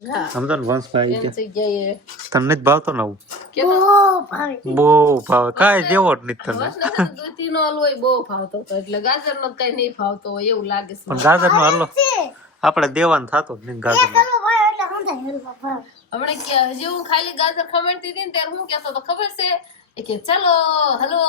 સમજો ને વંશભાઈ એની જગ્યાએ તમને જ ભાવતો ને આવું કેતો બહુ ભાવે કાંઈ દેવો જ નહીં તને દૂધીનો હલવો બહુ ભાવતો હતો એટલે ગાજરનો કઈ નહીં ભાવતો હોય એવું લાગે છે. પણ ગાજર નો હલવો આપણે દેવાનું થતો જ નહીં ગાજર હમણાં હજી હું ખાલી ગાજર ખમણતી હતી ને ત્યારે હું કેતો તો ખબર છે કે ચલો હલો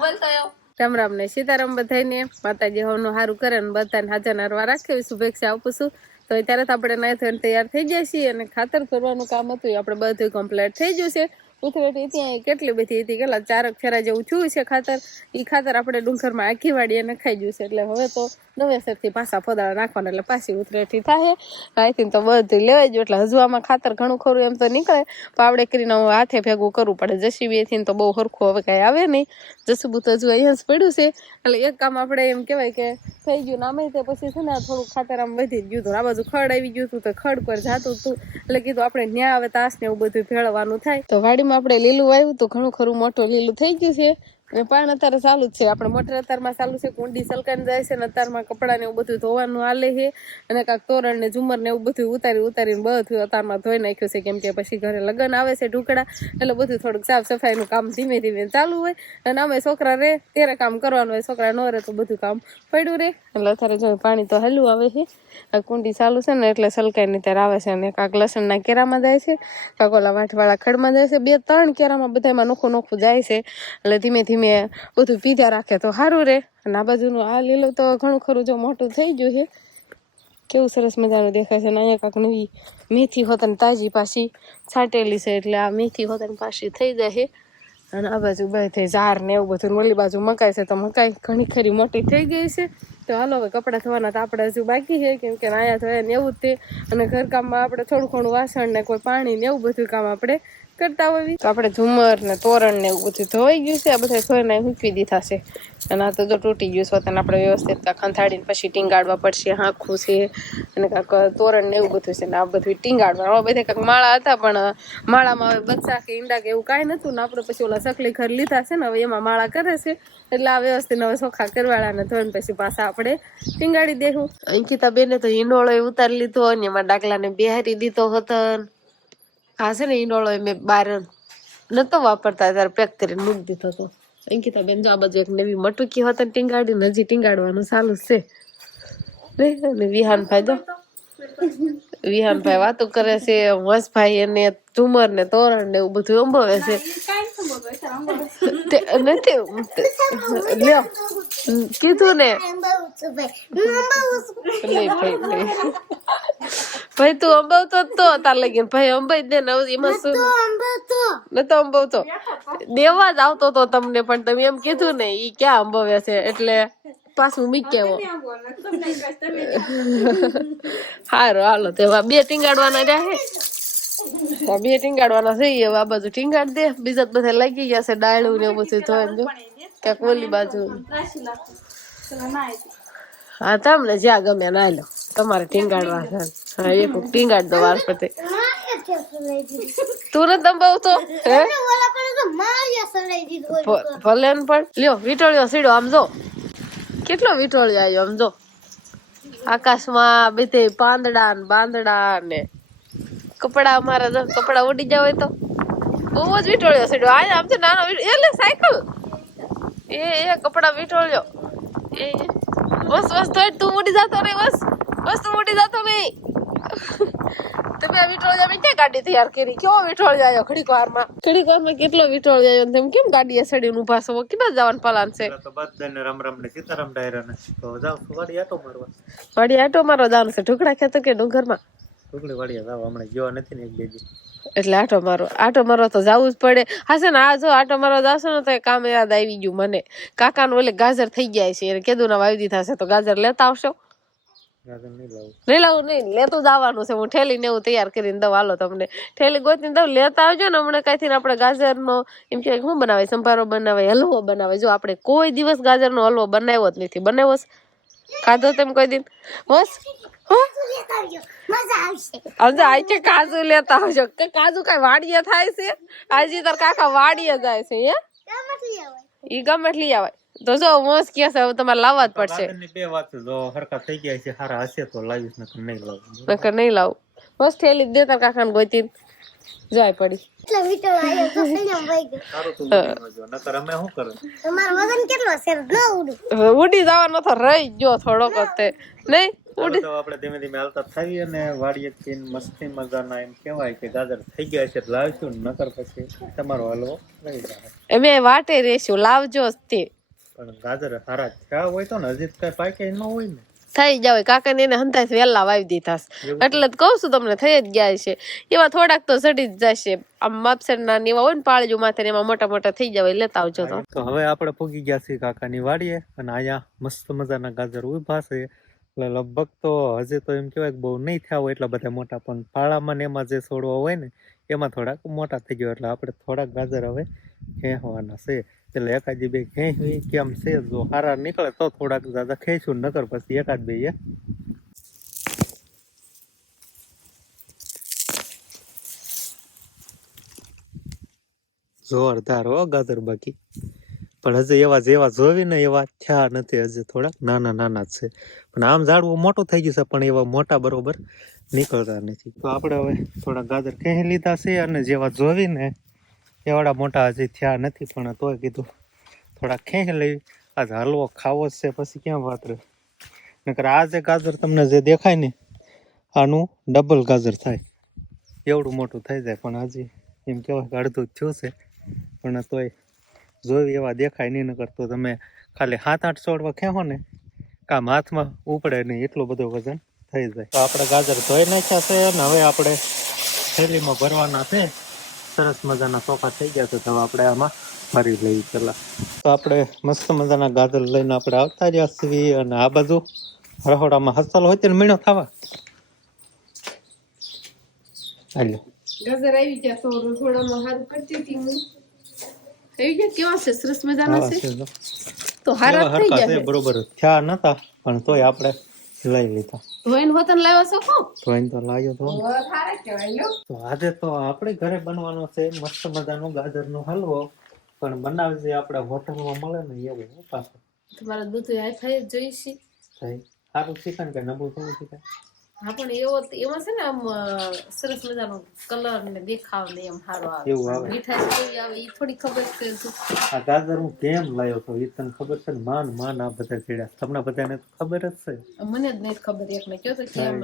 બોલતો એમ. રામ રામ ને સીતારામ બધાને માતાજી હવનું સારું કરે ને બધાને હાજર નરવા રાખે શુભેચ્છા આપું છું. તો અત્યારે તો આપણે નાઈ થઈને તૈયાર થઈ ગયા છીએ અને ખાતર કરવાનું કામ હતું આપણે બધું કમ્પ્લીટ થઈ ગયું છે. ઉથરેટી ત્યાં કેટલી બધી હતી કેટલા 4 ફેરા જેવું થયું છે ખાતર. એ ખાતર આપણે ડુંગરમાં આખી વાડી અને ખાઈ ગયું છે એટલે હવે તો નવેસરથી પાછા ફોદાળા નાખવાના એટલે પાછી ઉથરેટી થાય. આઈથી તો બધું લેવાઈ ગયું એટલે હજુ આમાં ખાતર ઘણું ખરું એમ તો નીકળે પણ આપણે કરીને હાથે ભેગું કરવું પડે. જસીબીથી તો બહુ સરખું હવે કાંઈ આવે નહીં. જસુબુ તો હજુ અહીંયા જ પડ્યું છે એટલે એક કામ આપણે એમ કહેવાય કે થઈ ગયું નામે તે પછી છે ને થોડુંક ખાતર આમ વધી જ ગયું હતું. આ બાજુ ખડ આવી ગયું હતું તો ખડ પર જાતું હતું એટલે કીધું આપણે ન્યા આવે તાસ ને એવું બધું ભેળવાનું થાય. તો વાડીમાં આપણે લીલું વાવ્યું તો ઘણું ખરું મોટું લીલું થઈ ગયું છે અને પાણી અત્યારે ચાલુ જ છે. આપણે મોટર અત્યારમાં ચાલુ છે, કુંડી સલકાઈને જાય છે ને અત્યારમાં કપડાં ને એવું બધું ધોવાનું હાલે છે અને કાંક તોરણ ને ઝુમર ને એવું બધું ઉતારીને બધું અત્યારમાં ધોઈ નાખ્યું છે કેમ કે પછી ઘરે લગ્ન આવે છે ઢુકડા એટલે બધું થોડુંક સાફ સફાઈનું કામ ધીમે ધીમે ચાલુ હોય અને અમે છોકરા રે ત્યારે કામ કરવાનું હોય, છોકરા ન રહે તો બધું કામ પડ્યું રહે. એટલે અત્યારે જો પાણી તો હલું આવે છે. આ કુંડી ચાલુ છે ને એટલે સલકાઈને ત્યારે આવે છે અને કાંક લસણના કેરામાં જાય છે, કાંક ઓલા વાટવાળા ખડમાં જાય છે. 2-3 કેરામાં બધામાં નોખું જાય છે એટલે ધીમે ધીમે બધું પીધા રાખે તો સારું રે. અને આ બાજુનું આ લીલું તો ઘણું ખરું જો મોટું થઈ ગયું છે કેવું સરસ મજાનું દેખાય છે. અને અહીંયા કાંક નવી મેથી હોતન તાજી પાછી છાંટેલી છે એટલે આ મેથી હોતન પાછી થઈ જાય છે. અને આ બાજુ બધે ઝાર ને એવું બધું ઓલી બાજુ મકાઈ છે તો મકાઈ ઘણી ખરી મોટી થઈ ગઈ છે. તો હાલો હવે કપડાં ધોવાના તો આપણે હજુ બાકી છે કેમ કે નાયા ધોયા ને એવું જ તે અને ઘરકામમાં આપણે થોડું ઘણું વાસણ ને કોઈ પાણી ને એવું બધું કામ આપણે કરતા હોઈએ. તો આપણે ઝુમર ને તોરણ ને એવું બધું ધોવાઈ ગયું છે. આ બધા ધોઈને મૂકી દીધા છે અને આ તો જો તૂટી ગયું છે તો આપણે વ્યવસ્થિત કાંક ખંથાડીને પછી ટીંગાડવા પડશે. હાંખું છે અને કાંક તોરણ ને એવું બધું છે ને આ બધું ટીંગાડવા. હવે બધે કાંક માળા હતા પણ માળામાં હવે બચ્ચા કે ઈંડા કે એવું કાંઈ નતું ને આપણે પછી ઓલા સકલી ઘર લીધા છે ને હવે એમાં માળા કરે છે એટલે આ વ્યવસ્થિત હવે ચોખ્ખા કરવાળાને ધોઈને પછી પાછા આપણે ટીંગાડી દેવું. અંકિતા બેને તો ઈંડોળો ઉતારી લીધો અને એમાં ડાકલાને બેહારી દીધો હતો. હા છે ને ઈંડોળો મેં બહાર નતો વાપરતા ત્યારે પેક કરીને મૂકી દીધો હતો. અંકિતા બેન જો આ બાજુ એક નવી મટુકી હોત ટીંગાડીને હજી ટીંગાડવાનું ચાલુ છે. વિહાનભાઈ વાતો કરે છે, વંશભાઈ એને ઝુમર ને તોરણ ને એવું બધું અંબાવે છે. નથી લ્યો કીધું ને ભાઈ તું અંબાવતો તો તાર લગીને ભાઈ અંબાઈ દે ને એમાં શું નતો અંબાવતો દેવા જ આવતો તો તમને પણ તમે એમ કીધું ને ઈ ક્યાં અંબાવ્યા છે એટલે પાછું મીકે સારું હાલો તો 2 ટીંગાડવાના રહ્યા છે. 2 ટીંગાડવાના છે હવે આ બાજુ ટીંગાડ દે. બીજા બધા લાગી ગયા છે ડાળું ને એવું બધું ધોઈને જો ક્યાંક ઓલી બાજુ. હા તમને જ્યાં ગમે ના લો તમારે ટીંગાડવા છે. હા એક ટીંગાડ દો વાર પતે. તું ને દંબાવતો હે ભલે ને પણ લ્યો વીટોળ્યો સીડો આમ જો કેટલો વીટોળ્યો આવ્યો આમ જો. આકાશમાં બધે પાંદડા ને બાંદડા ને કપડા અમારા કપડા ઉડી જાવ તો બહુ જ વીટોળ્યો સીડો. આમ તો નાનો એટલે સાયકલ એ કપડા વીટોળ્યો એ બસ તો તું ઉડી જતો નહીં બસ તું ઉડી જતો નહીં. તમે આ વિઠોળિયા મેં ક્યાં ગાડી તૈયાર કરી? કેવો વિઠોળિયો આવ્યો ઘડીક વારમાં કેટલો વિઠોળિયો આવ્યો. તમે કેમ ગાડીએ સડીને ઉભા છો? કેટલા જવાનું પ્લાન છે? તો બધાને રામ રામ ને સીતારામ ડાયરાને તો જાવ વાડી આટો મારવા. વાડી આટો મારવા જવાનું છે ઢુકડા ખેતર કે ડુંગરમાં? ઢુકડી વાડીએ જાવ હમણાં ગયો નથી ને 1-2 દી એટલે આટો મારવા તો જવું જ પડે. હા છે ને આ જો આટો મારવા જાશો ને તો કામ યાદ આવી ગયું મને. કાકાનું ઓલે ગાજર થઈ ગયા છે કેદું ના વાવી દીધા છે તો ગાજર લેતા આવશો? નહીં લાવું નહીં લેતું જવાનું છે. હું ઠેલી ને એવું તૈયાર કરીને દઉં. હાલો તમને ઠેલી ગોતીને દઉં લેતા આવજો ને. હમણાં કઈથી આપણે ગાજર નો એમ કે શું બનાવે સંભારો બનાવે હલવો બનાવે. જો આપણે કોઈ દિવસ ગાજર નો હલવો બનાવ્યો જ નથી. બનાવ્યો ખાધો તેમ કોઈ દિન બસ કાજુ લેતા આવજો. કાજુ કઈ વાડીએ થાય છે? આજે તાર કાકા વાડીએ જાય છે હે ઈ ગમે લઈ આવે તો જો મોસ કે છે હવે તમારે લાવવા જ પડશે. ગાજરની બે વાત છે, જો હરખા થઈ ગયા છે સારા હશે તો લાવીશ, નકર નહીં લાવું. નકર નહીં લાવું. બસ થેલી દે તાર કાકાને ગોતી જાય પડી. સારું તું ઉડીનો જો, નકર અમે શું કરે. ઉડી જવાનો તો રહી ગયો થોડોક તે નહીં ઉડી. તો આપણે ધીમે ધીમે હાલતા થઈ અને વાડીએ જઈને મસ્તી મજાના એમ કહેવાય કે ગાજર થઈ ગયા છે લાવીશું, નકર પછી તમારો હલવો રહી જાય. અમે વાટે રેશું લાવજો તે. પણ ગાજર સારા થયા હોય તો ને હજી કઈ પાકે ન હોય ને થઈ જાવ કાકા ને હંતાઈ વેલા વાવી દીધા એટલે જ કહું છું તમને થઈ જ ગયા છે. એવા થોડાક તો સડી જ જશે. આમ માપસર ના એવા હોય ને પાળજુ માથે એમાં મોટા મોટા થઈ જાય લેતા આવજો. તો હવે આપણે પૂગી ગયા છીએ કાકાની વાડીએ અને અહીંયા મસ્ત મજાના ગાજર ઉભા છે. એટલે લગભગ તો હજી તો એમ કહેવાય કે બહુ નહીં થયા હોય એટલા બધા મોટા, પણ પાળામાં ને એમાં જે છોડવા હોય ને એમાં થોડાક મોટા થઈ ગયો એટલે આપણે થોડાક ગાજર હવે ખેંચવાના છે. એટલે એકાદી બે ખેંચવી કેમ છે, જો સારા નીકળે તો થોડાક દાદા ખેંચું, નકર પછી એકાદ બે જોરદાર હો ગાજર. બાકી પણ હજી એવા જેવા જોવી ને એવા થયા નથી, હજી થોડાક નાના નાના જ છે. પણ આમ ઝાડવું મોટું થઈ ગયું છે પણ એવા મોટા બરોબર નીકળતા નથી. તો આપણે હવે થોડા ગાજર ખેંચી લીધા છે અને જેવા જોવી ને એવાડા મોટા હજી થયા નથી, પણ તોય કીધું થોડા ખેંચી લેવી. આજ હલવો ખાવો જ છે, પછી ક્યાં વાત રહે. નકર આ જે ગાજર તમને જે દેખાય ને આનું ડબલ ગાજર થાય એવડું મોટું થઈ જાય. પણ હજી એમ કહેવાય કે અડધું થયું છે, પણ તોય જોવી એવા દેખાય નહીં. નકર તો તમે ખાલી 7-8 છોડવા ખેંચો ને કામ હાથમાં ઉપડે નહીં, એટલું બધું વજન થઈ જાય. તો આપણે ગાજર ધોઈ નાખ્યા છે અને હવે આપણે થેલીમાં ભરવાના છે. સરસ મજાના ચોખા થઈ ગયા છે, તો આપણે આમાં ભરી લઈએ પેલા. તો આપણે મસ્ત મજાના ગાજર લઈને આપણે આવતા રહ્યા છીએ અને આ બાજુ રહોડામાં હસલ હોય ત્યારે મીણો થવા હાલો ગાજર આવી ગયા તો રસોડામાં હારું કરતી હતી હું. આવી ગયા કેવા છે? સરસ મજાના છે તો હારા થઈ ગયા બરોબર થયા નતા પણ તોય આપણે લઈ લીધા. ધોઈને હોતન લાવ્યા છો કો? ધોઈને તો લાવ્યો તો. હારા કહેવાય લ્યો. તો આજે તો આપણે ઘરે બનવાનો છે મસ્ત મજાનો ગાજરનો હલવો, પણ બનાવજે આપણે હોટલમાં મળે ને એવું પાછું. તમારા બધું હાઈ ફાઈ જોઈશે. સારું શીખાય કે નબળું થોડું શીખાય. હા પણ એમાં છે ને આમ સરસ મજાનો કલર ને દેખાવ ને એમ સારો આવે. એવું આવે મીઠાઈ કેવી આવે એ થોડી ખબર છે. આ ગાજર હું કેમ લાવ્યો તો એ તને ખબર છે ને? માન આ બધા ચીડા તમને બધાને તો ખબર જ છે. મને જ નહીં ખબર. એકને કયો તો કેમ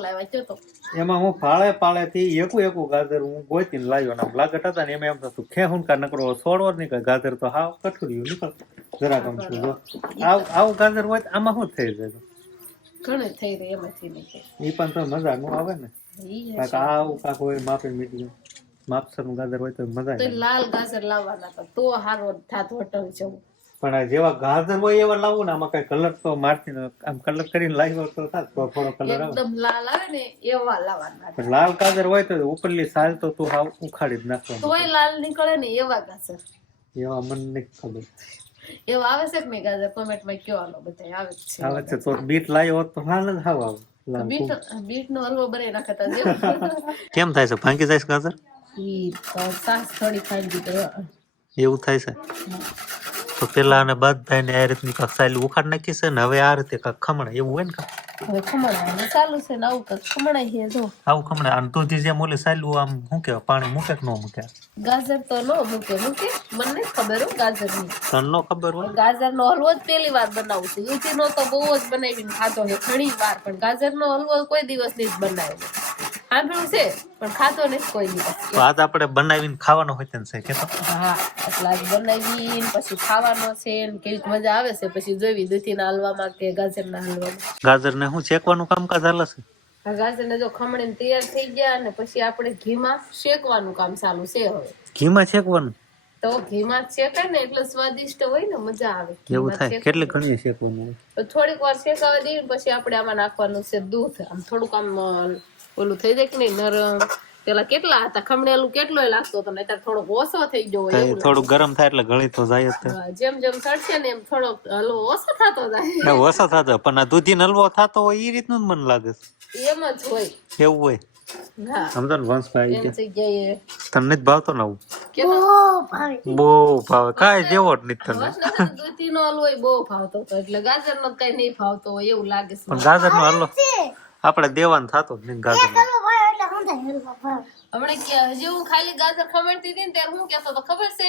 લાવ્યા કયો તો. એમાં હું પાળે થી એકું ગાજર હું ગોતીને લાવ્યો ને લાગત હતા ને એમાં એમ થતું ખેહુન કા નકરો છોડવો જ નહીં કે ગાજર તો હાવ કઠુર્યું નીકળ જરા ગમ છું. જો આવું ગાજર હોય આમાં શું થઈ જાય? ઘણે થઈ રહી એમાંથી નહીં. એ પણ તો મજા નો આવે ને. આવું કાક હોય માપે મીડિયમ માપસર નું ગાજર હોય તો મજા આવે. લાલ ગાજર લાવવાના હતા તો હારો થાત હોટલ જવું. પણ જેવા ગાજર હોય એવા લાવું ને આમાં કઈ કલર તો મારતી આમ કલર કરીને લાવ્યો તો થાત થોડો કલર આવે. એકદમ લાલ આવે ને એવા લાવવાના. પણ લાલ ગાજર હોય તો ઉપરલી સાલ તો તું હાવ ઉખાડી જ નાખવાનું. તોય લાલ નીકળે ને એવા ગાજર. એવા મને નહીં ખબર. એવા આવે છે કે નહીં ગાજર? કોમેન્ટ માં કયો. આલો બધા આવે છે. આવે છે તો બીટ લાવ્યો હોત તો હાલ જ હાવ આવે. બીટ નો હલવો બનાવી નાખતા. કેમ થાય છે? ભાંગી જાય છે ગાજર? સાસ થોડી ખાઈ દીધો એવું થાય છે. તો પેલા અને બધા ને આ રીતની કાંક સાયલી ઉખાડ નાખી છે ને હવે આ રીતે કાંક ખમણા એવું હોય ને કાંક. હવે ખમણાનું ચાલુ છે ને આવું કાંક ખમણાય છે. જો આવું ખમણા અને દૂધી જેમ ઓલી સાયલું આમ મૂકે પાણી મૂકે કે ન મૂકે? ગાજર તો ન મૂકે મને નહીં ખબર હો ગાજર ની. તને ન ખબર હોય? ગાજર નો હલવો જ પહેલી વાર બનાવું છું. દૂધી નો તો બહુ જ બનાવીને ખાધો છે ઘણી વાર, પણ ગાજર નો હલવો કોઈ દિવસ નહીં જ બનાવ્યો. સાંભળ્યું છે પણ ખાધો નહીં કોઈ દિવસ. તો આજ આપણે બનાવીને ખાવાનો હોય છે કે તો? હા એટલે આજ બનાવીને પછી ખાવાનો છે ને કેવી મજા આવે છે પછી જોઈવી દૂધી ના હલવામાં કે ગાજર ના હલવામાં. ગાજર ને હું શેકવાનું કામકાજ હાલે છે. આ ગાજર ને જો ખમણીને તૈયાર થઈ ગયા ને પછી આપણે ઘીમાં શેકવાનું કામ ચાલુ છે. હવે ઘીમાં શેકવાનું? તો ઘીમાં શેકાય ને એટલે સ્વાદિષ્ટ હોય ને મજા આવે. એવું થાય? કેટલી ઘણી શેકવાનું? તો થોડીક વાર શેકાવા દઈએ પછી આપણે આમાં નાખવાનું છે દૂધ. આમ થોડુંક આમ ઓલું થઈ જાય કે નહીં નરમ. પેલા કેટલા હતા ખમણેલું કેટલોય લાગતો હતો ને અત્યારે થોડોક ઓછો થઈ ગયો હોય. થોડું ગરમ થાય એટલે ગળી તો જાય જ. જેમ જેમ ચડશે ને એમ થોડોક હલવો ઓછો થતો જાય. ઓછો થતો પણ આ દૂધી હલવો થતો હોય એ રીતનું જ મને લાગે છે. એમ જ હોય. એવું હોય? હા સમજો ને વંશભાઈ એમ જગ્યાએ તમને જ ભાવતો ને આવું? કેતો બહુ ભાવે કાંઈ જેવો જ નથી તને દૂધીનો હલવો બહુ ભાવતો હતો એટલે ગાજરનો કઈ નહીં ભાવતો હોય એવું લાગે છે પણ ગાજરનો હલવો આપણે દેવાનું થતો જ નહીં ગાજરનો હમણાં હજી હું ખાલી ગાજર ખમણતી હતી ને ત્યારે હું કેતો તો ખબર છે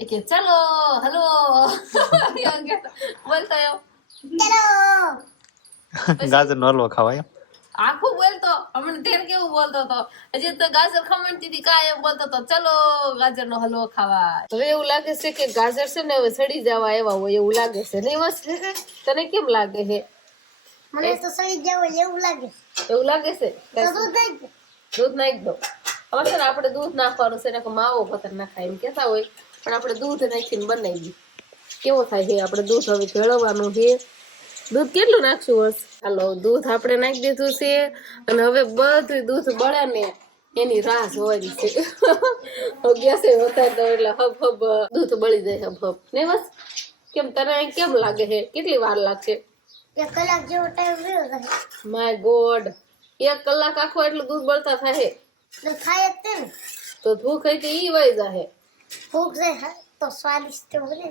એ કે ચલો હલો બોલતો એમ ગાજરનો હલવો ખાવાય એમ આખું બોલતો હમણાં તેર કેવું બોલતો હતો હજી તો ગાજર ખમણતી હતી કાંઈ એમ બોલતો હતો ચલો ગાજરનો હલવો ખાવા હવે એવું લાગે છે કે ગાજર છે ને હવે સડી જવા એવા હોય એવું લાગે છે નહીં બસ તને કેમ લાગે છે મને તો સડી જવું એવું લાગે એવું લાગે છે તો દૂધ નાખી દે. દૂધ નાખી દો હવે છે ને આપણે દૂધ નાખવાનું છે ને માવો પતર નાખાય એમ કેતા હોય પણ આપણે દૂધ નાખીને બનાવી કેવો થાય છે આપણે દૂધ હવે ભેળવવાનું છે દૂધ કેટલું નાખશું બસ હાલો દૂધ આપણે નાખી દીધું છે અને હવે બધું દૂધ બળે ને એની રાહ જોવાની છે ગેસે વધારે દો એટલે હબ હબ દૂધ બળી જાય હબ હબ ને બસ કેમ તને કેમ લાગે છે કેટલી વાર લાગશે 1 કલાક જેવો ટાઈમ રહ્યો છે માય ગોડ 1 કલાક આખો એટલું દૂધ બળતા થાય તો ખાય જ તે ને તો ભૂખ હોય તો ઈ વહી જાહે ભૂખ છે તો સ્વાદિષ્ટ બને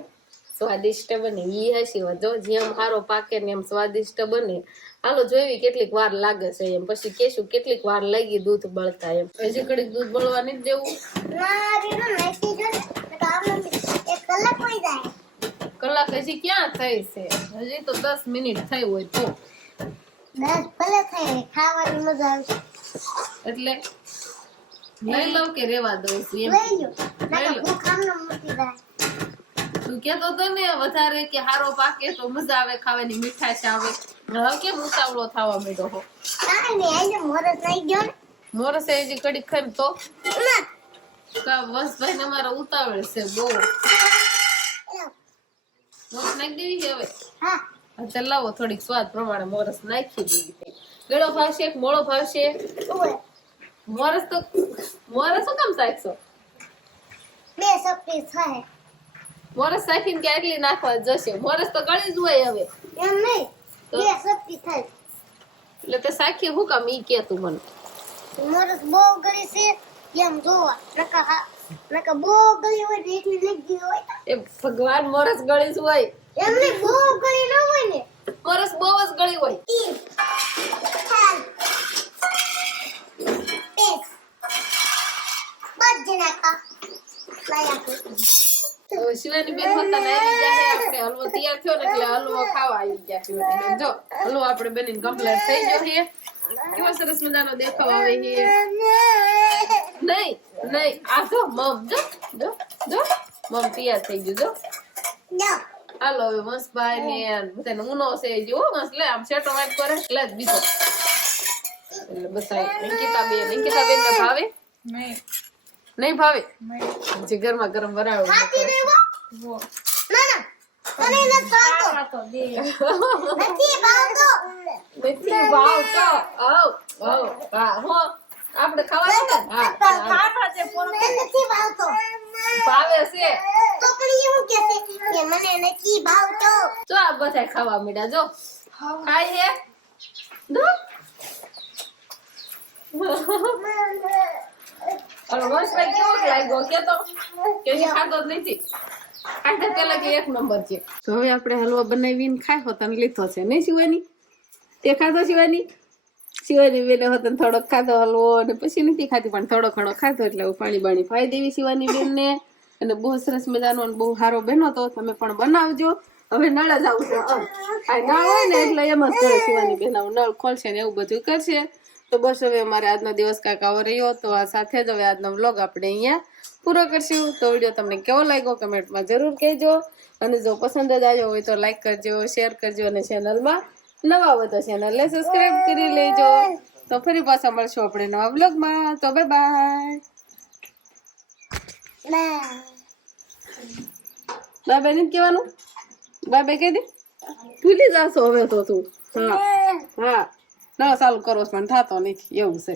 સ્વાદિષ્ટ બને ઈ હસી વાત જો જેમ હારો પાકે ને એમ સ્વાદિષ્ટ બને હાલો જોઈવી કેટલીક વાર લાગે છે એમ પછી કેશું કેટલીક વાર લાગી દૂધ બળતા એમ હજી ઘડીક દૂધ બળવા નથી દેવું ના રીનો નાખી દો ને તો આપણે 1 કલાક હોય જાય કલાક હજી ક્યાં થઈ છે હજી તો 10 મિનિટ થઈ હોય તો 10 ભલે થાય ખાવાની મજા આવશે એટલે લઈ લઉં કે રેવા દઉં છું એમ લઈ લો ના ભૂખ આમને મૂકી જાય તું કેતો તો ને વધારે કે હારો પાકે તો મજા આવે ખાવાની મીઠાશ આવે હવે કેમ ઉતાવળો થવા માંડ્યો હો કાંઈ નહીં આજે મોરસ આવી ગયો ને મોરસે હજી કડીક ખાઈ તો ના બસ ભાઈ ને મારા ઉતાવળ છે બહુ એલા, મોરસ નાખી દેવી છે હવે હા અત્યારે લાવો થોડીક સ્વાદ પ્રમાણે મોરસ નાખી દેવી ગળો ભાવશે કે મોળો ભાવશે ઓય મોરસ શું કામ સાખશો 2 સપટી થાય મોરસ સાખીને કે આટલી નાખવા જશે મોરસ તો ગળી જ હોય હવે એમ નહીં 2 સપટી થાય એટલે તે સાખી હું કામ ઈ કે તું મને મોરસ બહુ ગળી છે એમ જોવા નકા બહુ ગળી હોય તો એટલી લગી હોય એ ભગવાન મોરસ ગળી જ હોય એમ નહીં બહુ ગળી ન હોય ને મોરસ બહુ જ ગળી હોય ઈ ચાલ પેસ બધ નાકા લાયા તો શિવાની બેન હોતા ને આવી જાય આપણે હલવો તૈયાર થયો ને એટલે હલવો ખાવા આવી ગયા શિવાની બેન જો હલવો આપણે બેની કમ્પ્લીટ થઈ ગયો છે કેવો સરસ મજાનો દેખાવ આવે છે નહીં આ જો મમ જો મમ તૈયાર થઈ ગયું જો નો હાલો હવે મસ્ત ભાઈ ને બધાને ઊનો છે જો મસ્ત લે આમ સેટો વાઈટ કરે એટલે જ બીજો એટલે બસ અંકિતા બેન ને ભાવે નહીં ભાવે જે ગરમા ગરમ બનાવ્યો ખાતી નહીં વો ના ના તને નથી ભાવતો નથી ભાવતો નથી ભાવતો હા હો આપણે ખાવાનું ને હા મને નથી ભાવતો ભાવે છે તો પણ એવું કે છે કે મને નથી ભાવતો જો આ બધા ખાવા મીડા જો ખાય હે દો અરે વર્ષભાઈ કેવો લાગ્યો કે તો કે હજી ખાતો જ નથી ખાતા પેલા કે 1 નંબર છે તો હવે આપણે હલવો બનાવીને ખાયો તને લીધો છે નહીં શિવાની તે ખાધો શિવાની બેને હોત થોડોક ખાધો હલવો અને પછી નથી ખાતી પણ થોડો ઘણો ખાધો એટલે પાણી બાણી પાઈ દેવી શિવાની બેન ને અને બહુ સરસ મજાનો અને બહુ સારો બન્યો તો તમે પણ બનાવજો હવે નળ જ આવશે આ નળ હોય ને એટલે એમ જ કરે શિવાની બેન નળ ખોલશે ને એવું બધું કરશે તો બસ હવે અમારે આજનો દિવસ કાંઈક આવો રહ્યો તો આ સાથે જ હવે આજનો વ્લોગ આપણે અહીંયા પૂરો કરશું તો વિડીયો તમને કેવો લાગ્યો કમેન્ટમાં જરૂર કહેજો અને જો પસંદ જ આવ્યો હોય તો લાઈક કરજો શેર કરજો અને ચેનલમાં નવા હોય તો ચેનલને સબસ્ક્રાઇબ કરી લેજો તો ફરી પાછા મળશું આપણે નવા વ્લોગમાં તો બાય બાય બાય નથી કહેવાનું બાય કહી દે ભૂલી જાશો હવે તો તું હા ના ચાલુ કરો પણ થતો નથી એવું છે